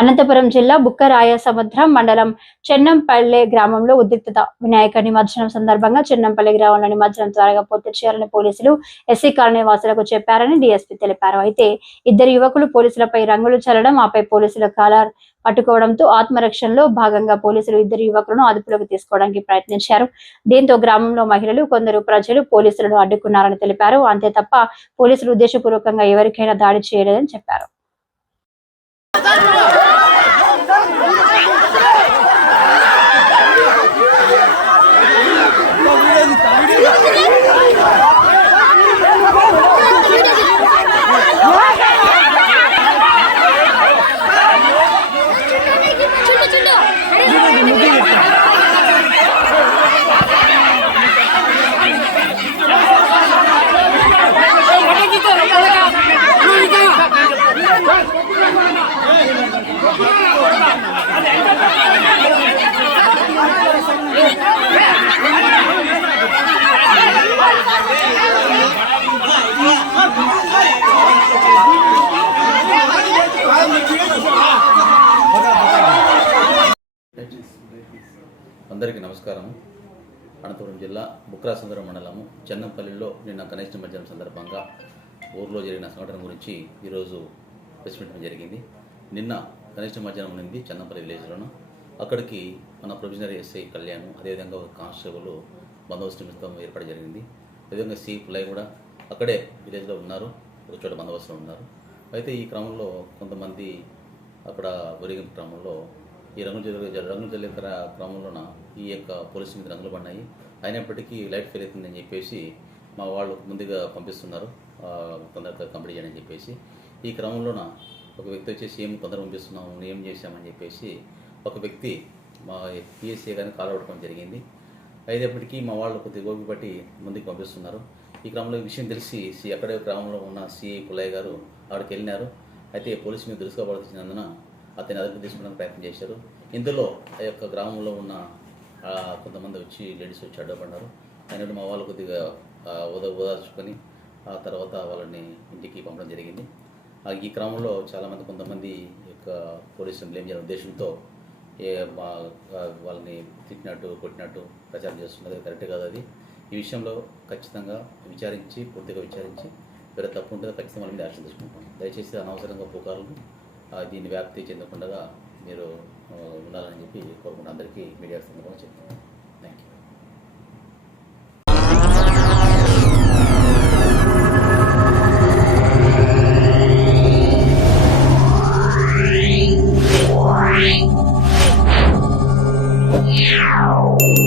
అనంతపురం జిల్లా బుక్కరాయసముద్రం మండలం చెన్నంపల్లె గ్రామంలో ఉద్రిక్తత. వినాయక నిమజ్జనం సందర్భంగా చెన్నంపల్లె గ్రామంలో నిమజ్జనం త్వరగా పూర్తి చేయాలని పోలీసులు ఎస్సీ కాలనీ వాసులకు చెప్పారని డీఎస్పీ తెలిపారు. అయితే ఇద్దరు యువకులు పోలీసులపై రంగులు చల్లడం, ఆపై పోలీసుల కాలర్ పట్టుకోవడంతో ఆత్మరక్షణలో భాగంగా పోలీసులు ఇద్దరు యువకులను అదుపులోకి తీసుకోవడానికి ప్రయత్నించారు. దీంతో గ్రామంలో మహిళలు, కొందరు ప్రజలు పోలీసులను అడ్డుకున్నారని తెలిపారు. అంతే తప్ప పోలీసులు ఉద్దేశపూర్వకంగా ఎవరికైనా దాడి చేయలేదని చెప్పారు. అందరికీ నమస్కారం. అనంతపురం జిల్లా బుక్కరాయసముద్రం మండలము చెన్నంపల్లిలో నిన్న గణేష్ నిమజ్జనం సందర్భంగా ఊర్లో జరిగిన సంఘటన గురించి ఈరోజు ప్రెస్ మీట్ జరిగింది. నిన్న గణేష్ నిమజ్జనం ఉంది చెన్నంపల్లి విలేజ్లోను. అక్కడికి మన ప్రొవిజనరీ ఎస్ఐ కళ్యాణ్, అదేవిధంగా ఒక కానిస్టేబుల్ బందోబస్తు నిమిత్తం ఏర్పాటు జరిగింది. అదేవిధంగా సి పుల్లయ్య కూడా అక్కడే విలేజ్లో ఉన్నారు, ఒక చోట బందోబస్తులో ఉన్నారు. అయితే ఈ క్రమంలో కొంతమంది అక్కడ ఊరేగింపు క్రమంలో ఈ రంగులు జల్లే క్రమంలోన ఈ యొక్క పోలీసు మీద రంగులు పడినాయి. అయినప్పటికీ లైట్ ఫెయిల్ అవుతుందని చెప్పేసి మా వాళ్ళు ముందుగా పంపిస్తున్నారు, తొందరగా కంప్లీట్ చేయని చెప్పేసి. ఈ క్రమంలోన ఒక వ్యక్తి వచ్చేసి ఏం తొందరగా పంపిస్తున్నాము, ఏం చేశామని చెప్పేసి ఒక వ్యక్తి మా పిఎస్సీ కానీ కాల్ అవ్వడం జరిగింది. అయినప్పటికీ మా వాళ్ళు కొద్దిగా గోపి పట్టి ముందుకు పంపిస్తున్నారు. ఈ క్రమంలో ఈ విషయం తెలిసి అక్కడే గ్రామంలో ఉన్న సిఐ పుల్లయ్య గారు అక్కడికి వెళ్ళినారు. అయితే పోలీసు మీద దురుసుగా అతన్ని అదుపు తీసుకోవడానికి ప్రయత్నం చేశారు. ఇందులో ఆ యొక్క గ్రామంలో ఉన్న కొంతమంది వచ్చి లేడీస్ వచ్చి అడ్డపడ్డారు. అయినట్టు మా వాళ్ళు కొద్దిగా ఓదార్చుకొని ఆ తర్వాత వాళ్ళని ఇంటికి పంపడం జరిగింది. ఈ క్రమంలో చాలామంది కొంతమంది యొక్క పోలీసులను బ్లేమ్ చేయాలనే ఉద్దేశంతో వాళ్ళని తిట్టినట్టు కొట్టినట్టు ప్రచారం చేస్తున్నది. కరెక్ట్ కాదు అది. ఈ విషయంలో ఖచ్చితంగా పూర్తిగా విచారించి వేరే తప్పు ఉంటుందో ఖచ్చితంగా వాళ్ళ మీద యాక్షన్ తీసుకుంటాం. దయచేసి అనవసరంగా పుకార్లు దీన్ని వ్యాప్తి చెందకుండా మీరు ఉండాలని చెప్పి కోరుకుంటూ అందరికీ మీడియా సందర్భంగా చెప్తాను. Thank you.